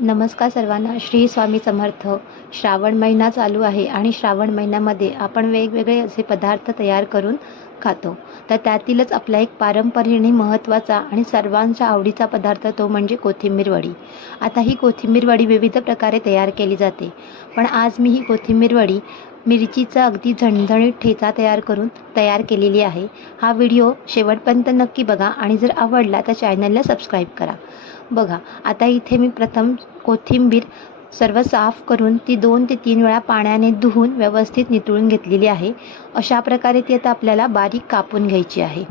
नमस्कार सर्वांना. श्री स्वामी समर्थ. श्रावण महिना चालू आहे आणि श्रावण महिन्यामध्ये आपण वेगवेगळे असे पदार्थ तयार करून खातो. तर त्यातीलच आपला एक पारंपरिणी महत्त्वाचा आणि सर्वांच्या आवडीचा पदार्थ तो म्हणजे कोथिंबीर वडी. आता ही कोथिंबीर वडी विविध प्रकारे तयार केली जाते. पण आज मी ही कोथिंबीर वडी मिरचीचा अगदी झणझणीत ठेचा तयार करून तयार केलेली आहे. हा व्हिडिओ शेवटपर्यंत नक्की बघा आणि जर आवडला तर चॅनलला सबस्क्राईब करा. बघा आता इथे मी प्रथम कोथिंबीर सर्व साफ करून ती दोन ते तीन वेळा पाण्याने धुवून व्यवस्थित नितळून घेतलेली आहे. अशा प्रकारे ती आता आपल्याला बारीक कापून घ्यायची आहे.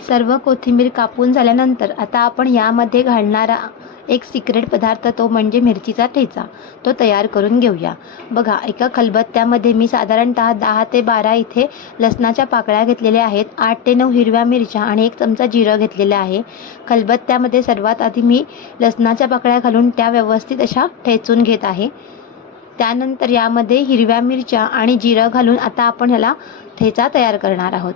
सर्व कोथिंबीर कापून झाल्यानंतर आता आपण यामध्ये घालणारा एक सिक्रेट पदार्थ तो म्हणजे मिरचीचा ठेचा. तो तयार करून घेऊया. बघा एका खलबत्त्यामध्ये मी साधारणतः दहा ते बारा इथे लसणाच्या पाकळ्या घेतलेल्या आहेत आठ ते नऊ हिरव्या मिरच्या आणि एक चमचा जिरं घेतलेलं आहे. खलबत्त्यामध्ये सर्वात आधी मी लसणाच्या पाकळ्या घालून त्या व्यवस्थित अशा ठेचून घेत आहे. त्यानंतर यामध्ये हिरव्या मिरच्या आणि जिरं घालून आता आपण ह्याला ठेचा तयार करणार आहोत.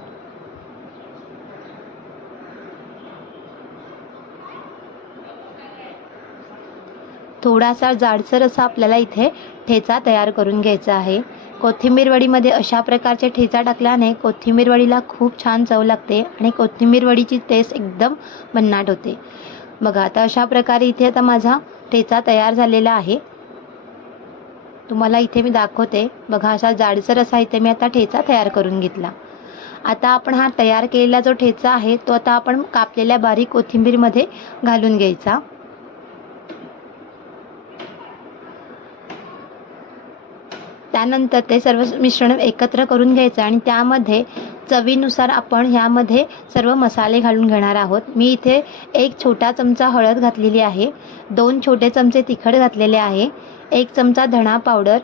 थोडासा जाडसर असा आपल्याला इथे ठेचा तयार करून घ्यायचा आहे. कोथिंबीर वडीमध्ये अशा प्रकारचे ठेचा टाकल्याने कोथिंबीर वडीला खूप छान चव लागते आणि कोथिंबीर वडीची टेस्ट एकदम भन्नाट होते. बघा आता अशा प्रकारे इथे आता माझा ठेचा तयार झालेला आहे. तुम्हाला इथे मी दाखवते. बघा असा जाडसर असा इथे मी आता ठेचा तयार करून घेतला. आता आपण हा तयार केलेला जो ठेचा आहे तो आता आपण कापलेल्या बारीक कोथिंबीरमध्ये घालून घ्यायचा. त्यानंतर ते सर्व मिश्रण एकत्र करून घ्यायचं आणि त्यामध्ये चवीनुसार आपण ह्यामध्ये सर्व मसाले घालून घेणार आहोत. मी इथे एक छोटा चमचा हळद घातलेली आहे दोन छोटे चमचे तिखट घातलेले आहे एक चमचा धणा पावडर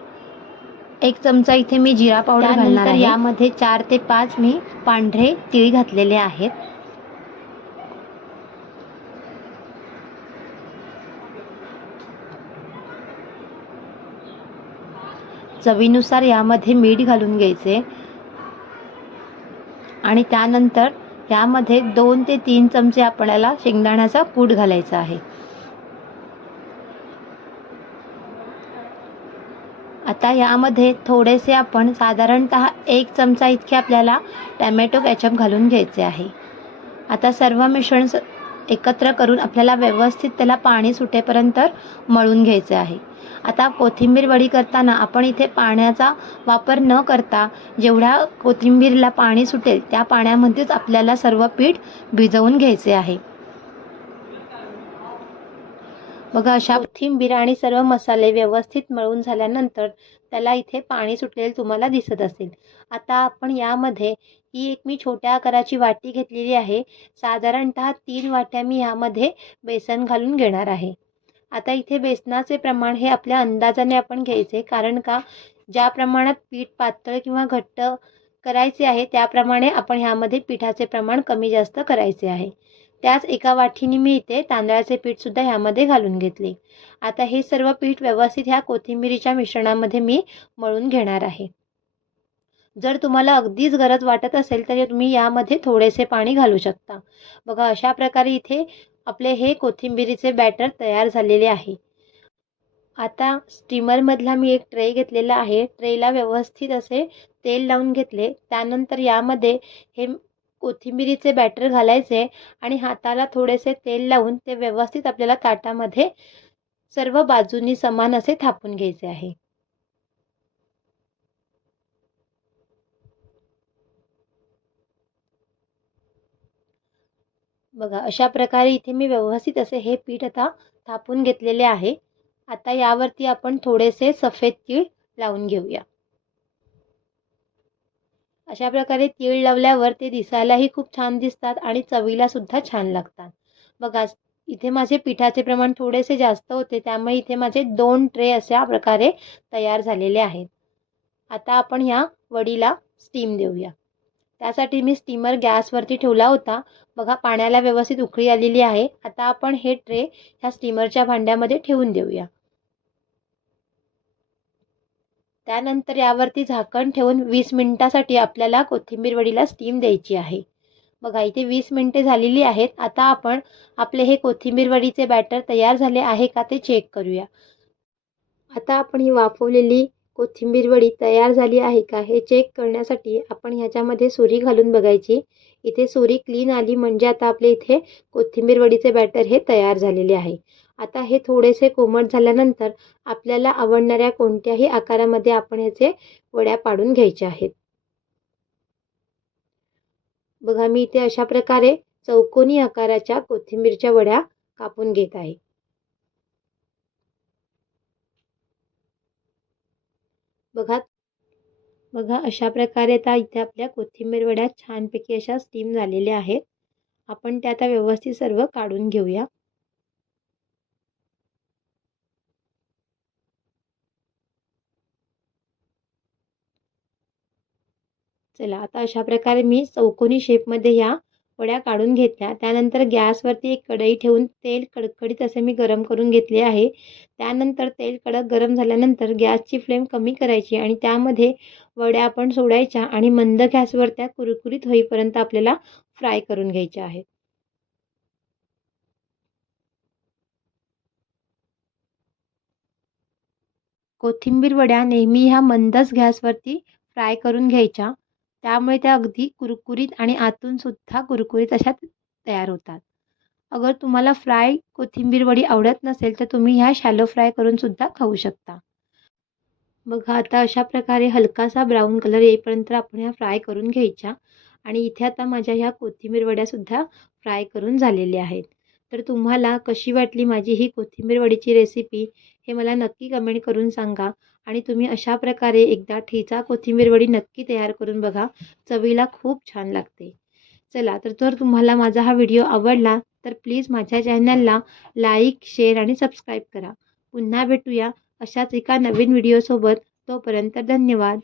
एक चमचा इथे मी जिरा पावडर घालणार यामध्ये चार ते पाच मी पांढरे तिळ घातलेले आहेत. चवीनुसार यामध्ये मीठ घालून घ्यायचे. आणि त्यानंतर यामध्ये दोन ते तीन चमचे आपल्याला शेंगदाण्याचा कूट घालायचा आहे. आता यामध्ये थोडेसे आपण साधारणत एक चमचा इतके आपल्याला टॅमॅटो कॅचअप घालून घ्यायचे आहे. आता सर्व मिश्रण एकत्र करून आपल्याला व्यवस्थित त्याला पाणी सुटेपर्यंत मळून घ्यायचे आहे. आता कोथिंबीर वडी करताना आपण इथे पाण्याचा वापर न करता जेवढ्या कोथिंबीरला पाणी सुटेल त्या पाण्यामध्येच आपल्याला सर्व पीठ भिजवून घ्यायचे आहे. बघा अशा कोथिंबीर आणि सर्व मसाले व्यवस्थित मळून झाल्यानंतर त्याला इथे पाणी सुटलेले तुम्हाला दिसत असेल. आता आपण यामध्ये ही एक मी छोट्या आकाराची वाटी घेतलेली आहे. साधारणतः तीन वाट्या मी यामध्ये बेसन घालून घेणार आहे. आता इथे बेसनाचे प्रमाण हे आपल्या अंदाजाने आपण घ्यायचे कारण का ज्या प्रमाणात पीठ पातळ किंवा घट्ट करायचे आहे त्याप्रमाणे आपण ह्यामध्ये पिठाचे प्रमाण कमी जास्त करायचे आहे. त्याच एका वाटीने मी इथे तांदळाचे पीठसुद्धा ह्यामध्ये घालून घेतले. आता हे सर्व पीठ व्यवस्थित ह्या कोथिंबिरीच्या मिश्रणामध्ये मी मळून घेणार आहे. जर तुम्हाला अगदीच गरज वाटत असेल तर तुम्ही यामध्ये थोडेसे पाणी घालू शकता. बघा अशा प्रकारे इथे आपले हे कोथिंबिरीचे बॅटर तयार झालेले आहे. आता स्टीमरमधला मी एक ट्रे घेतलेला आहे. ट्रेला व्यवस्थित असे तेल लावून घेतले. त्यानंतर यामध्ये हे कोथिंबिरीचे बॅटर घालायचे आणि हाताला थोडेसे तेल लावून ते व्यवस्थित आपल्याला ताटामध्ये सर्व बाजूनी समान असे थापून घ्यायचे आहे. बघा अशा प्रकारे इथे मी व्यवस्थित असे हे पीठ आता थापून घेतलेले आहे. आता यावरती आपण थोडेसे सफेद तीळ लावून घेऊया. अशा प्रकारे तीळ लावल्यावर ते दिसायलाही खूप छान दिसतात आणि चवीला सुद्धा छान लागतात. बघा इथे माझे पिठाचे प्रमाण थोडेसे जास्त होते त्यामुळे इथे माझे दोन ट्रे अशा प्रकारे तयार झालेले आहेत. आता आपण ह्या वडीला स्टीम देऊया. त्यासाठी मी स्टीमर गॅसवरती ठेवला होता. बघा पाण्याला व्यवस्थित उकळी आलेली आहे. आता आपण हे ट्रे ह्या स्टीमरच्या भांड्यामध्ये ठेवून देऊया. त्यानंतर यावरती झाकण ठेवून वीस मिनटासाठी आपल्याला कोथिंबीर वडीला स्टीम द्यायची आहे. बघा इथे वीस मिनटे झालेली आहेत. आता आपण आपले हे कोथिंबीर वडीचे बॅटर तयार झाले आहे का ते चेक करूया. आता आपण ही वाफवलेली कोथिंबीर वडी तयार झाली आहे का हे चेक करण्यासाठी आपण ह्याच्यामध्ये सुरी घालून बघायची. इथे सुरी क्लीन आली म्हणजे आता आपले इथे कोथिंबीर वडीचे बॅटर हे तयार झालेले आहे. आता हे थोडेसे कोमट झाल्यानंतर आपल्याला आवडणाऱ्या कोणत्याही आकारामध्ये आपण याचे वड्या पाडून घ्यायच्या आहेत. बघा मी इथे अशा प्रकारे चौकोनी आकाराच्या कोथिंबीरच्या वड्या कापून घेत आहे. बघा बघा अशा प्रकारे आता इथे आपल्या कोथिंबीर वड्या छानपैकी अशा स्टीम झालेल्या आहेत. आपण त्या आता व्यवस्थित सर्व काढून घेऊया. चला आता अशा प्रकारे मी चौकोनी शेपमध्ये ह्या वड्या काढून घेतल्या. त्यानंतर गॅसवरती एक कढई ठेवून तेल कडकडीत असे मी गरम करून घेतले आहे. त्यानंतर तेल कडक गरम झाल्यानंतर गॅसची फ्लेम कमी करायची आणि त्यामध्ये वड्या आपण सोडायच्या आणि मंद गॅसवर त्या कुरकुरीत होईपर्यंत आपल्याला फ्राय करून घ्यायच्या आहेत. कोथिंबीर वड्या नेहमी ह्या मंदच गॅसवरती फ्राय करून घ्यायच्या. त्यामुळे त्या अगदी कुरकुरीत आणि आतून सुद्धा कुरकुरीत अशा तयार होतात. अगर तुम्हाला फ्राय कोथिंबीर वडी आवडत नसेल तर तुम्ही ह्या शॅलो फ्राय करून सुद्धा खाऊ शकता. बघा आता अशा प्रकारे हलकासा ब्राऊन कलर येईपर्यंत आपण ह्या फ्राय करून घ्यायच्या. आणि इथे आता माझ्या ह्या कोथिंबीर वड्यासुद्धा फ्राय करून झालेल्या आहेत. तर तुम्हाला कशी वाटली माझी ही कोथिंबीर वडीची रेसिपी हे मला नक्की कमेंट करून सांगा. आणि तुम्ही अशा प्रकारे एकदा ठेचा कोथिंबीर वडी नक्की तयार करून बघा. चवीला खूप छान लागते. चला तर जर तुम्हाला माझा हा व्हिडिओ आवडला तर प्लीज माझ्या चॅनलला लाईक शेअर आणि सबस्क्राईब करा. पुन्हा भेटूया अशाच एका नवीन व्हिडिओसोबत तोपर्यंत धन्यवाद.